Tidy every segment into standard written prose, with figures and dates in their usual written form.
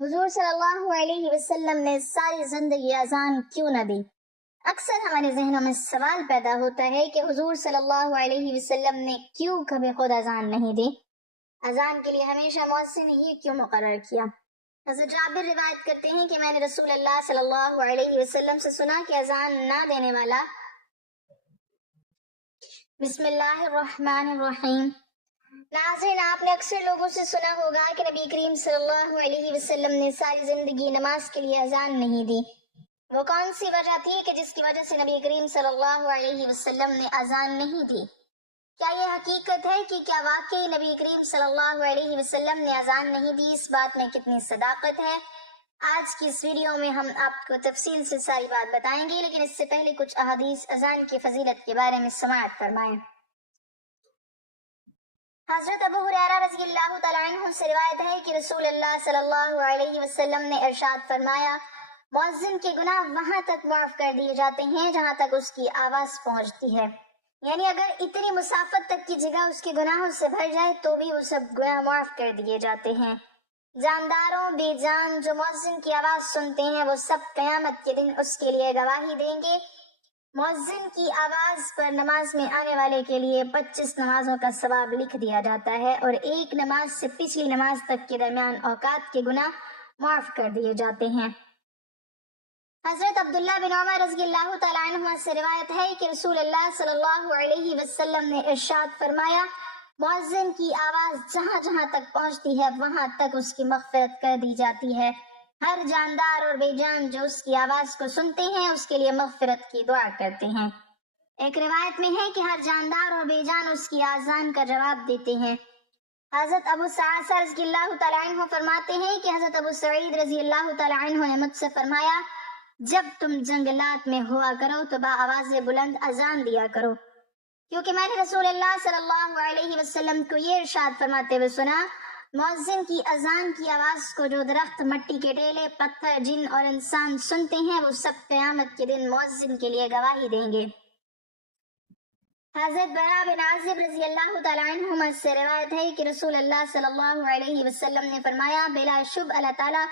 حضور صلی اللہ علیہ وسلم نے ساری زندگی اذان کیوں نہ دی؟ اکثر ہمارے ذہنوں میں سوال پیدا ہوتا ہے کہ حضور صلی اللہ علیہ وسلم نے کیوں کبھی خود اذان نہیں دی؟ اذان کے لیے ہمیشہ مؤذن ہی کیوں مقرر کیا؟ حضرت جابر روایت کرتے ہیں کہ میں نے رسول اللہ صلی اللہ علیہ وسلم سے سنا کہ اذان نہ دینے والا بسم اللہ الرحمن الرحیم۔ ناظرین، آپ نے اکثر لوگوں سے سنا ہوگا کہ نبی کریم صلی اللہ علیہ وسلم نے ساری زندگی نماز کے لیے اذان نہیں دی۔ وہ کون سی وجہ تھی کہ جس کی وجہ سے نبی کریم صلی اللہ علیہ وسلم نے اذان نہیں دی؟ کیا یہ حقیقت ہے کہ کیا واقعی نبی کریم صلی اللہ علیہ وسلم نے اذان نہیں دی؟ اس بات میں کتنی صداقت ہے؟ آج کی اس ویڈیو میں ہم آپ کو تفصیل سے ساری بات بتائیں گے، لیکن اس سے پہلے کچھ احادیث اذان کی فضیلت کے بارے میں سماعت فرمائیں۔ حضرت ابو ہریرہ رضی اللہ تعالیٰ عنہ سے روایت ہے کہ رسول اللہ صلی اللہ علیہ وسلم نے ارشاد فرمایا، مؤذن کے گناہ وہاں تک معاف کر دیے جاتے ہیں جہاں تک اس کی آواز پہنچتی ہے، یعنی اگر اتنی مسافت تک کی جگہ اس کے گناہوں سے بھر جائے تو بھی وہ سب گناہ معاف کر دیے جاتے ہیں۔ جانداروں بے جان جو مؤذن کی آواز سنتے ہیں وہ سب قیامت کے دن اس کے لیے گواہی دیں گے۔ مؤذن کی آواز پر نماز میں آنے والے کے لیے 25 نمازوں کا ثواب لکھ دیا جاتا ہے، اور ایک نماز سے پچھلی نماز تک کے درمیان اوقات کے گناہ معاف کر دیے جاتے ہیں۔ حضرت عبداللہ بن عمر رضی اللہ تعالیٰ عنہ سے روایت ہے کہ رسول اللہ صلی اللہ علیہ وسلم نے ارشاد فرمایا، مؤذن کی آواز جہاں جہاں تک پہنچتی ہے وہاں تک اس کی مغفرت کر دی جاتی ہے۔ ہر جاندار اور بے جان جو اس کی آواز کو سنتے ہیں اس کے لیے مغفرت کی دعا کرتے ہیں۔ ایک روایت میں ہے کہ ہر جاندار اور بے جان اس کی آذان کا جواب دیتے ہیں۔ حضرت ابو سعید رضی اللہ تعالیٰ عنہ فرماتے ہیں کہ حضرت ابو سعید رضی اللہ تعالیٰ عنہ نے مجھ سے فرمایا، جب تم جنگلات میں ہوا کرو تو بآواز بلند اذان دیا کرو، کیونکہ میں نے رسول اللہ صلی اللہ علیہ وسلم کو یہ ارشاد فرماتے ہوئے سنا، مؤذن کی اذان کی آواز کو جو درخت، مٹی کے ڈیلے، پتھر، جن اور انسان سنتے ہیں وہ سب قیامت کے دن مؤذن کے لیے گواہی دیں گے۔ حضرت برا بن عازب رضی اللہ تعالیٰ عنہما سے روایت ہے کہ رسول اللہ صلی اللہ علیہ وسلم نے فرمایا، بلا شبہ اللہ تعالیٰ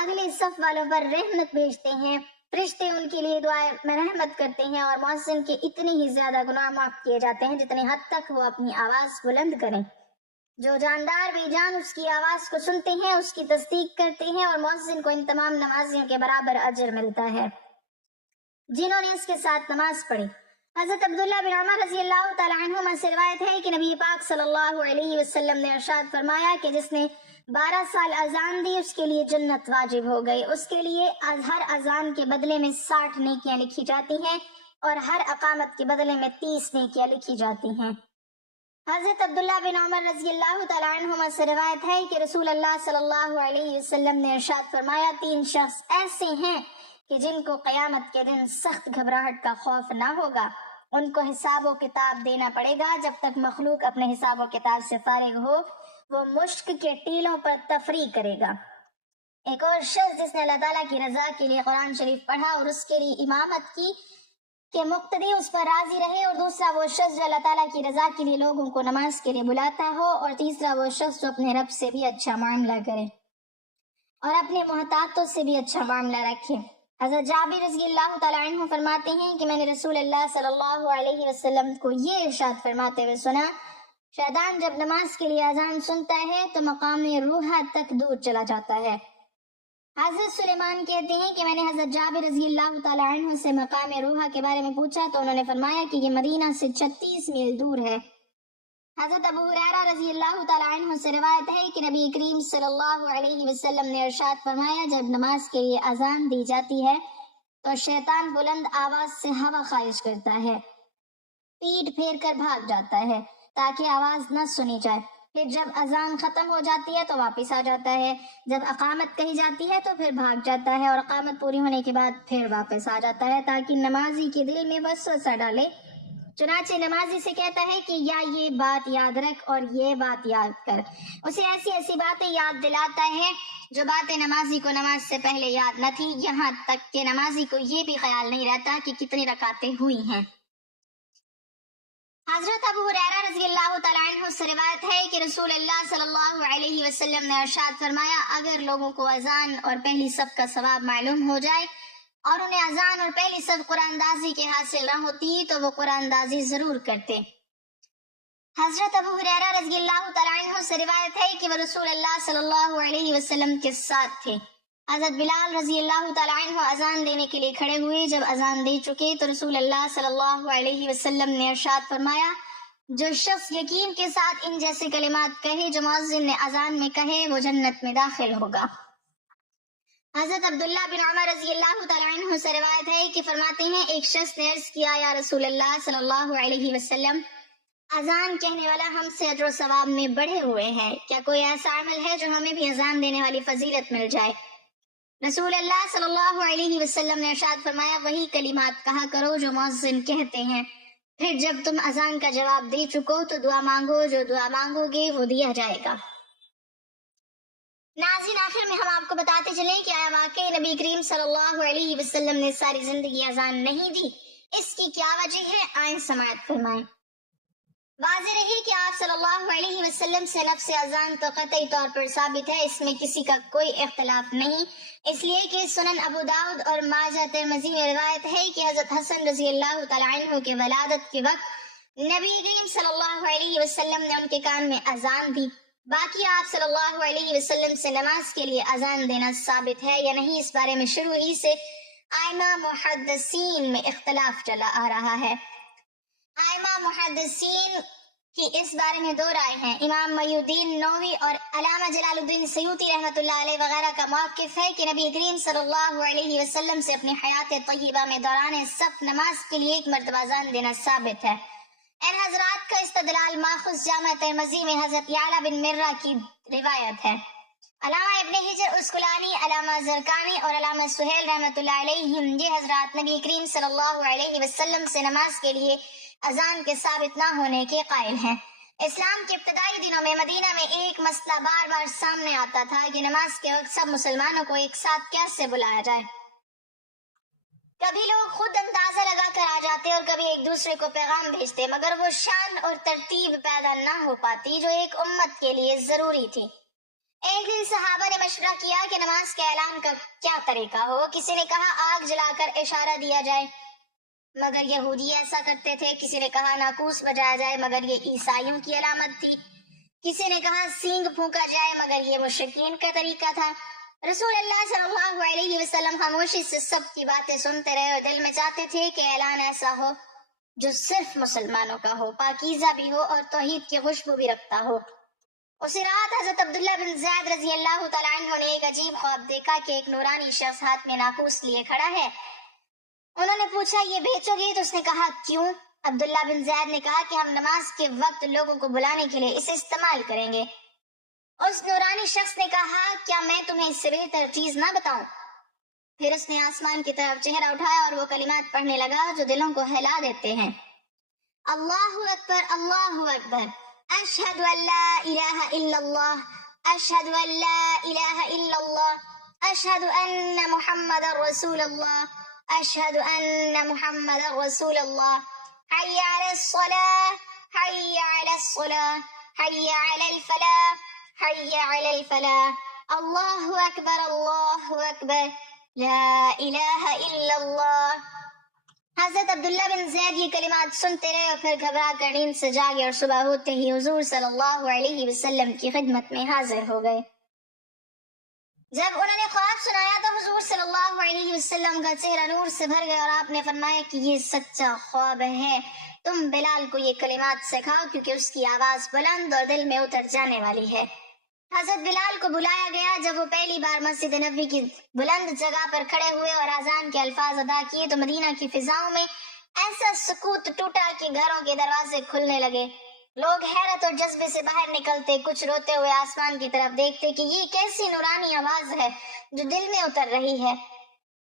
اگلے صف والوں پر رحمت بھیجتے ہیں، فرشتے ان کے لیے دعائیں میں رحمت کرتے ہیں، اور مؤذن کے اتنے ہی زیادہ گناہ معاف کیے جاتے ہیں جتنے حد تک وہ اپنی آواز بلند کریں۔ جو جاندار بے جان اس کی آواز کو سنتے ہیں اس کی تصدیق کرتے ہیں، اور مؤذن کو ان تمام نمازیوں کے برابر اجر ملتا ہے جنہوں نے اس کے ساتھ نماز پڑھی۔ حضرت عبداللہ بن عمر رضی اللہ تعالیٰ عنہما سے روایت ہے کہ نبی پاک صلی اللہ علیہ وسلم نے ارشاد فرمایا کہ جس نے 12 سال اذان دی اس کے لیے جنت واجب ہو گئی، اس کے لیے ہر اذان کے بدلے میں 60 نیکیاں لکھی جاتی ہیں اور ہر اقامت کے بدلے میں 30 نیکیاں لکھی جاتی ہیں۔ حضرت عبداللہ بن عمر رضی اللہ تعالیٰ عنہما سے روایت ہے کہ رسول اللہ صلی اللہ علیہ وسلم نے ارشاد فرمایا، 3 شخص ایسے ہیں کہ جن کو قیامت کے دن سخت گھبراہٹ کا خوف نہ ہوگا، ان کو حساب و کتاب دینا پڑے گا جب تک مخلوق اپنے حساب و کتاب سے فارغ ہو، وہ مشک کے ٹیلوں پر تفریح کرے گا۔ ایک اور شخص جس نے اللہ تعالیٰ کی رضا کے لیے قرآن شریف پڑھا اور اس کے لیے امامت کی کہ مقتدی اس پر راضی رہے، اور دوسرا وہ شخص جو اللہ تعالیٰ کی رضا کے لیے لوگوں کو نماز کے لیے بلاتا ہو، اور تیسرا وہ شخص جو اپنے رب سے بھی اچھا معاملہ کرے اور اپنے محتاجوں سے بھی اچھا معاملہ رکھے۔ حضرت جابر رضی اللہ تعالیٰ عنہ فرماتے ہیں کہ میں نے رسول اللہ صلی اللہ علیہ وسلم کو یہ ارشاد فرماتے ہوئے سنا، شیطان جب نماز کے لیے اذان سنتا ہے تو مقام روحہ تک دور چلا جاتا ہے۔ حضرت سلیمان کہتے ہیں کہ میں نے حضرت جابر رضی اللہ تعالیٰ عنہ سے مقام روحہ کے بارے میں پوچھا تو انہوں نے فرمایا کہ یہ مدینہ سے 36 میل دور ہے۔ حضرت ابو ہریرہ رضی اللہ تعالیٰ عنہ سے روایت ہے کہ نبی کریم صلی اللہ علیہ وسلم نے ارشاد فرمایا، جب نماز کے لیے اذان دی جاتی ہے تو شیطان بلند آواز سے ہوا خارج کرتا ہے، پیٹ پھیر کر بھاگ جاتا ہے تاکہ آواز نہ سنی جائے، پھر جب اذان ختم ہو جاتی ہے تو واپس آ جاتا ہے، جب اقامت کہی جاتی ہے تو پھر بھاگ جاتا ہے، اور اقامت پوری ہونے کے بعد پھر واپس آ جاتا ہے تاکہ نمازی کے دل میں وسوسہ ڈالے۔ چنانچہ نمازی سے کہتا ہے کہ یا یہ بات یاد رکھ اور یہ بات یاد کر، اسے ایسی ایسی باتیں یاد دلاتا ہے جو باتیں نمازی کو نماز سے پہلے یاد نہ تھی، یہاں تک کہ نمازی کو یہ بھی خیال نہیں رہتا کہ کتنی رکعتیں ہوئی ہیں۔ حضرت ابو ہریرہ رضی اللہ تعالیٰ عنہ سے روایت ہے کہ رسول اللہ صلی اللہ علیہ وسلم نے ارشاد فرمایا، اگر لوگوں کو اذان اور پہلی صف کا ثواب معلوم ہو جائے اور انہیں اذان اور پہلی صف قرآن اندازی کے حاصل نہ ہوتی تو وہ قرآن اندازی ضرور کرتے۔ حضرت ابو ہریرہ رضی اللہ تعالیٰ عنہ سے روایت ہے کہ وہ رسول اللہ صلی اللہ علیہ وسلم کے ساتھ تھے۔ حضرت بلال رضی اللہ تعالیٰ عنہ اذان دینے کے لیے کھڑے ہوئے۔ جب اذان دے چکے تو رسول اللہ صلی اللہ علیہ وسلم نے ارشاد فرمایا، جو شخص یقین کے ساتھ ان جیسے کلمات کہے جو مؤذن نے اذان میں کہے وہ جنت میں داخل ہوگا۔ حضرت عبداللہ بن عمر رضی اللہ تعالیٰ عنہ سے روایت ہے کہ فرماتے ہیں، ایک شخص نے عرض کیا، یا رسول اللہ صلی اللہ علیہ وسلم، اذان کہنے والا ہم سے اجر و ثواب میں بڑھے ہوئے ہیں، کیا کوئی ایسا عمل ہے جو ہمیں بھی اذان دینے والی فضیلت مل جائے؟ رسول اللہ صلی اللہ علیہ وسلم نے ارشاد فرمایا، وہی کلمات کہا کرو جو مؤذن کہتے ہیں، پھر جب تم اذان کا جواب دے چکو تو دعا مانگو، جو دعا مانگو گے وہ دیا جائے گا۔ ناظرین، آخر میں ہم آپ کو بتاتے چلیں کہ آیا واقعی نبی کریم صلی اللہ علیہ وسلم نے ساری زندگی اذان نہیں دی؟ اس کی کیا وجہ ہے؟ آئیں سماعت فرمائیں۔ واضح رہے کہ آپ صلی اللہ علیہ وسلم سے نفس اذان تو قطعی طور پر ثابت ہے، اس میں کسی کا کوئی اختلاف نہیں، اس لیے کہ سنن ابو داؤد اور ماجہ ترمذی میں روایت ہے کہ حضرت حسن رضی اللہ تعالیٰ عنہ کے ولادت کے وقت نبی کریم صلی اللہ علیہ وسلم نے ان کے کان میں اذان دی۔ باقی آپ صلی اللہ علیہ وسلم سے نماز کے لیے اذان دینا ثابت ہے یا نہیں، اس بارے میں شروع ہی سے ائمہ محدثین میں اختلاف چلا آ رہا ہے۔ ائمہ محدثین کی اس بارے میں دو رائے ہیں۔ امام محی الدین نووی اور علامہ جلال الدین سیوطی رحمۃ اللہ علیہ وغیرہ کا موقف ہے کہ نبی کریم صلی اللہ علیہ وسلم سے اپنی حیات طیبہ میں دوران صف نماز کے لیے ایک مرتبہ اذان دینا ثابت ہے۔ ان حضرات کا استدلال ماخذ جامع ترمذی میں حضرت یعلا بن مرہ کی روایت ہے۔ علامہ ابن حجر اسقلانی، علامہ زرقانی اور علامہ سہیل رحمۃ اللہ علیہ یہ حضرات نبی کریم صلی اللہ علیہ وسلم سے نماز کے لیے اذان کے ثابت نہ ہونے کے قائل ہیں۔ اسلام کے ابتدائی دنوں میں مدینہ میں ایک مسئلہ بار بار سامنے آتا تھا کہ نماز کے وقت سب مسلمانوں کو ایک ساتھ کیسے بلایا جائے۔ کبھی لوگ خود اندازہ لگا کر آ جاتے اور کبھی ایک دوسرے کو پیغام بھیجتے، مگر وہ شان اور ترتیب پیدا نہ ہو پاتی جو ایک امت کے لیے ضروری تھی۔ ایک دن صحابہ نے مشورہ کیا کہ نماز کے اعلان کا کیا طریقہ ہو۔ کسی نے کہا آگ جلا کر اشارہ دیا جائے، مگر یہودی ایسا کرتے تھے۔ کسی نے کہا ناقوس بجایا جائے، مگر یہ عیسائیوں کی علامت تھی۔ کسی نے کہا سینگ پھونکا جائے، مگر یہ مشرکین کا طریقہ تھا۔ رسول اللہ صلی اللہ علیہ وسلم خاموشی سے سب کی باتیں سنتے رہے اور دل میں چاہتے تھے کہ اعلان ایسا ہو جو صرف مسلمانوں کا ہو، پاکیزہ بھی ہو اور توحید کی خوشبو بھی رکھتا ہو۔ اسی رات حضرت عبداللہ بن زید رضی اللہ تعالیٰ عنہ نے ایک عجیب خواب دیکھا کہ ایک نورانی شخص ہاتھ میں ناقوس لیے کھڑا ہے۔ انہوں نے پوچھا یہ بیچو گے؟ تو اس نے کہا کیوں؟ عبداللہ بن زید نے کہا کہ ہم نماز کے وقت لوگوں کو بلانے کے لیے اسے استعمال کریں گے۔ اس نورانی شخص نے کہا کیا میں تمہیں اس سے بہتر چیز نہ بتاؤں؟ پھر اس نے آسمان کی طرف چہرہ اٹھایا اور وہ کلمات پڑھنے لگا جو دلوں کو ہلا دیتے ہیں۔ اللہ اکبر، اللہ اکبر، اشہد ان لا الہ الا اللہ، اشہد ان لا الہ الا اللہ، اشہد ان محمد رسول اللہ، اشہد ان محمد رسول اللہ، حی علی الصلاة، حی علی الصلاة، حی علی الفلاح، حی علی الفلاح، اللہ اکبر، اللہ اکبر، لا الہ الا اللہ۔ حضرت عبداللہ بن زید یہ کلمات سنتے رہے اور پھر گھبرا کر نیند سے جاگے اور صبح ہوتے ہی حضور صلی اللہ علیہ وسلم کی خدمت میں حاضر ہو گئے۔ جب انہوں نے خواب سنایا تو حضور صلی اللہ علیہ وسلم کا چہرہ نور سے بھر گیا اور آپ نے فرمایا کہ یہ سچا خواب ہے، تم بلال کو یہ کلمات سکھاؤ کیونکہ اس کی آواز بلند اور دل میں اتر جانے والی ہے۔ حضرت بلال کو بلایا گیا۔ جب وہ پہلی بار مسجد نبوی کی بلند جگہ پر کھڑے ہوئے اور اذان کے الفاظ ادا کیے تو مدینہ کی فضاؤں میں ایسا سکوت ٹوٹا کہ گھروں کے دروازے کھلنے لگے۔ لوگ حیرت اور جذبے سے باہر نکلتے، کچھ روتے ہوئے آسمان کی طرف دیکھتے کہ یہ کیسی نورانی آواز ہے جو دل میں اتر رہی ہے۔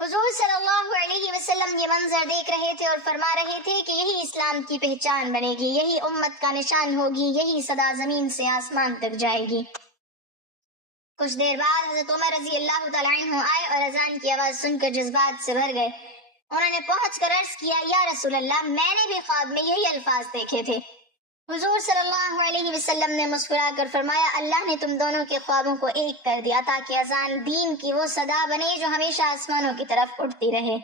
حضور صلی اللہ علیہ وسلم یہ منظر دیکھ رہے تھے اور فرما رہے تھے کہ یہی اسلام کی پہچان بنے گی، یہی امت کا نشان ہوگی، یہی صدا زمین سے آسمان تک جائے گی۔ کچھ دیر بعد حضرت عمر رضی اللہ تعالیٰ عنہ آئے اور اذان کی آواز سن کر جذبات سے بھر گئے۔ انہوں نے پہنچ کر عرض کیا یا رسول اللہ میں نے بھی خواب میں یہی الفاظ دیکھے تھے۔ حضور صلی اللہ علیہ وسلم نے مسکرا کر فرمایا اللہ نے تم دونوں کے خوابوں کو ایک کر دیا تاکہ اذان دین کی وہ صدا بنے جو ہمیشہ آسمانوں کی طرف اٹھتی رہے۔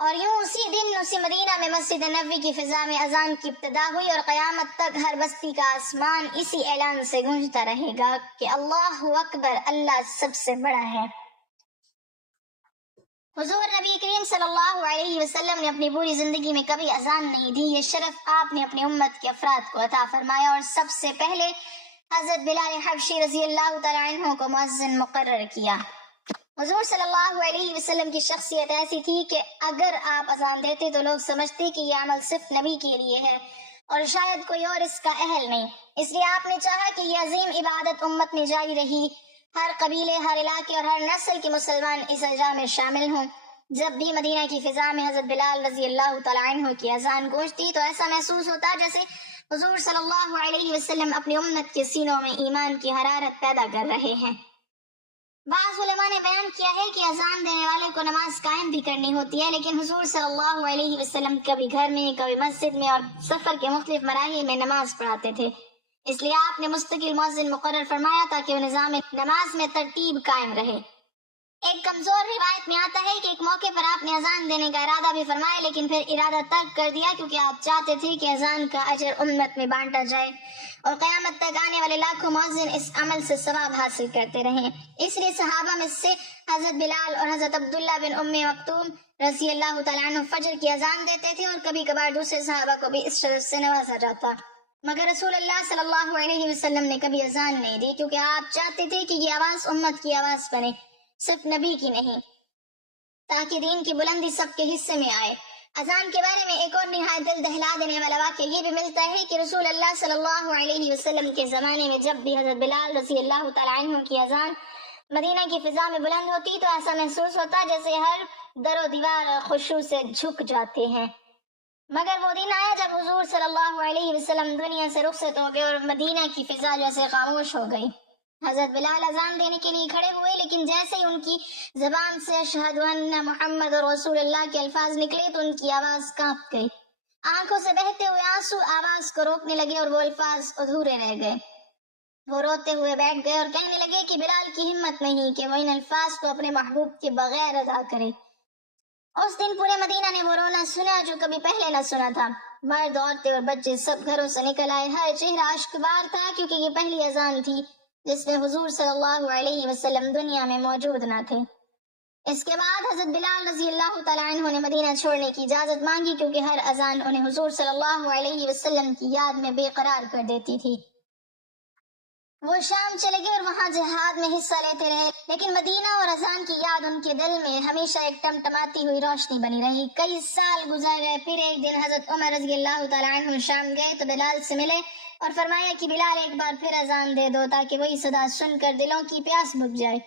اور یوں اسی دن اسی مدینہ میں مسجد نبوی کی فضا میں اذان کی ابتدا ہوئی اور قیامت تک ہر بستی کا آسمان اسی اعلان سے گونجتا رہے گا کہ اللہ اکبر، اللہ سب سے بڑا ہے۔ حضور نبی کریم صلی اللہ علیہ وسلم نے اپنی پوری زندگی میں کبھی اذان نہیں دی، یہ شرف آپ نے اپنی امت کے افراد کو عطا فرمایا اور سب سے پہلے حضرت بلال حبشی رضی اللہ تعالیٰ عنہ کو مؤذن مقرر کیا۔ حضور صلی اللہ علیہ وسلم کی شخصیت ایسی تھی کہ اگر آپ اذان دیتے تو لوگ سمجھتے کہ یہ عمل صرف نبی کے لیے ہے اور شاید کوئی اور اس کا اہل نہیں، اس لیے آپ نے چاہا کہ یہ عظیم عبادت امت میں جاری رہی، ہر قبیلے، ہر علاقے اور ہر نسل کے مسلمان اس اجرا میں شامل ہوں۔ جب بھی مدینہ کی فضا میں حضرت بلال رضی اللہ تعالیٰ عنہ کی اذان گونجتی تو ایسا محسوس ہوتا جیسے حضور صلی اللہ علیہ وسلم اپنی امت کے سینوں میں ایمان کی حرارت پیدا کر رہے ہیں۔ بعض علماء نے بیان کیا ہے کہ اذان دینے والے کو نماز قائم بھی کرنی ہوتی ہے، لیکن حضور صلی اللہ علیہ وسلم کبھی گھر میں، کبھی مسجد میں اور سفر کے مختلف مراحل میں نماز پڑھاتے تھے، اس لیے آپ نے مستقل مؤذن مقرر فرمایا تاکہ وہ نظام نماز میں ترتیب قائم رہے۔ ایک کمزور روایت میں آتا ہے کہ ایک موقع پر آپ نے اذان دینے کا ارادہ بھی فرمایا لیکن پھر ارادہ ترک کر دیا کیونکہ آپ چاہتے تھے کہ اذان کا اجر امت میں بانٹا جائے اور قیامت تک آنے والے لاکھوں مؤذن اس عمل سے ثواب حاصل کرتے رہیں۔ اس لیے صحابہ میں سے حضرت بلال اور حضرت عبداللہ بن ام مکتوم رضی اللہ تعالیٰ عنہ فجر کی اذان دیتے تھے اور کبھی کبھار دوسرے صحابہ کو بھی اس شرف سے نوازا جاتا، مگر رسول اللہ صلی اللہ علیہ وسلم نے کبھی اذان نہیں دی کیونکہ آپ چاہتے تھے کہ یہ آواز امت کی آواز بنے، صرف نبی کی نہیں، تاکہ دین کی بلندی سب کے حصے میں آئے۔ اذان کے بارے میں ایک اور نہایت دل دہلا دینے والا واقعہ یہ بھی ملتا ہے کہ رسول اللہ صلی اللہ علیہ وسلم کے زمانے میں جب بھی حضرت بلال رضی اللہ تعالیٰ عنہ کی اذان مدینہ کی فضا میں بلند ہوتی تو ایسا محسوس ہوتا جیسے ہر در و دیوار خشوع سے جھک جاتے ہیں۔ مگر وہ دن آیا جب حضور صلی اللہ علیہ وسلم دنیا سے رخصت ہو گئے اور مدینہ کی فضا جیسے خاموش ہو گئی۔ حضرت بلال اذان دینے کے لیے کھڑے ہوئے لیکن جیسے ہی ان کی زبان سے اشہد ان محمد رسول اللہ کے الفاظ نکلے تو ان کی آواز کانپ گئی، آنکھوں سے بہتے ہوئے آنسو آواز کو روکنے لگے اور وہ الفاظ ادھورے رہ گئے۔ وہ روتے ہوئے بیٹھ گئے اور کہنے لگے کہ بلال کی ہمت نہیں کہ وہ ان الفاظ کو اپنے محبوب کے بغیر ادا کرے۔ اس دن پورے مدینہ نے وہ رونا سنا جو کبھی پہلے نہ سنا تھا، مرد، عورتیں اور بچے سب گھروں سے نکل آئے، ہر چہرہ اشکبار تھا کیونکہ یہ پہلی اذان تھی جس میں حضور صلی اللہ علیہ وسلم دنیا میں موجود نہ تھے۔ اس کے بعد حضرت بلال رضی اللہ تعالیٰ عنہ نے مدینہ چھوڑنے کی اجازت مانگی کیونکہ ہر اذان انہیں حضور صلی اللہ علیہ وسلم کی یاد میں بے قرار کر دیتی تھی۔ وہ شام چلے گئے اور وہاں جہاد میں حصہ لیتے رہے، لیکن مدینہ اور اذان کی یاد ان کے دل میں ہمیشہ ایک ٹمٹماتی ہوئی روشنی بنی رہی۔ کئی سال گزر گئے، پھر ایک دن حضرت عمر رضی اللہ تعالیٰ عنہ شام گئے تو بلال سے ملے اور فرمایا کہ بلال ایک بار پھر اذان دے دو تاکہ وہی صدا سن کر دلوں کی پیاس بجھ جائے۔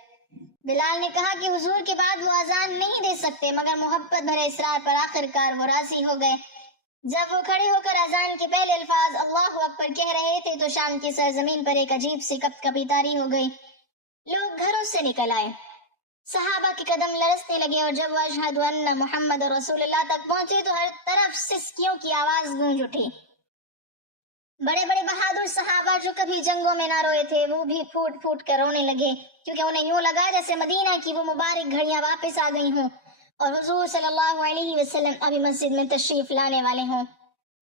بلال نے کہا کہ حضور کے بعد وہ اذان نہیں دے سکتے، مگر محبت بھرے اصرار پر آخر کار وہ راضی ہو گئے۔ جب وہ کھڑے ہو کر اذان کے پہلے الفاظ اللہ اکبر کہہ رہے تھے تو شام کی سرزمین پر ایک عجیب سی کپ کپی طاری ہو گئی، لوگ گھروں سے نکل آئے، صحابہ کے قدم لرزنے لگے اور جب وہ اشہد ان محمد رسول اللہ تک پہنچے تو ہر طرف سسکیوں کی آواز گونج اٹھی۔ بڑے بڑے بہادر صحابہ جو کبھی جنگوں میں نہ روئے تھے وہ بھی پھوٹ پھوٹ کر رونے لگے کیونکہ انہیں یوں لگا جیسے مدینہ کی وہ مبارک گھڑیاں واپس آ گئی ہوں اور حضور صلی اللہ علیہ وسلم ابھی مسجد میں تشریف لانے والے ہوں۔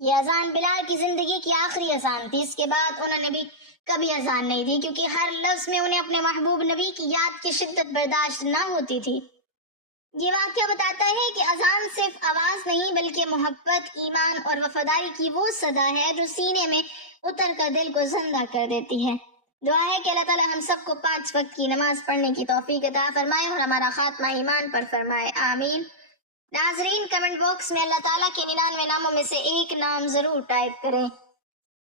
یہ اذان بلال کی زندگی کی آخری اذان تھی، اس کے بعد انہوں نے بھی کبھی اذان نہیں دی کیونکہ ہر لفظ میں انہیں اپنے محبوب نبی کی یاد کی شدت برداشت نہ ہوتی تھی۔ یہ واقعہ بتاتا ہے کہ اذان صرف آواز نہیں بلکہ محبت، ایمان اور وفاداری کی وہ صدا ہے جو سینے میں اتر کر دل کو زندہ کر دیتی ہے۔ دعا ہے کہ اللہ تعالی ہم سب کو 5 وقت کی نماز پڑھنے کی توفیق عطا فرمائے اور ہمارا خاتمہ ایمان پر فرمائے، آمین۔ ناظرین، کمنٹ باکس میں اللہ تعالیٰ کے 99 ناموں میں سے ایک نام ضرور ٹائپ کریں۔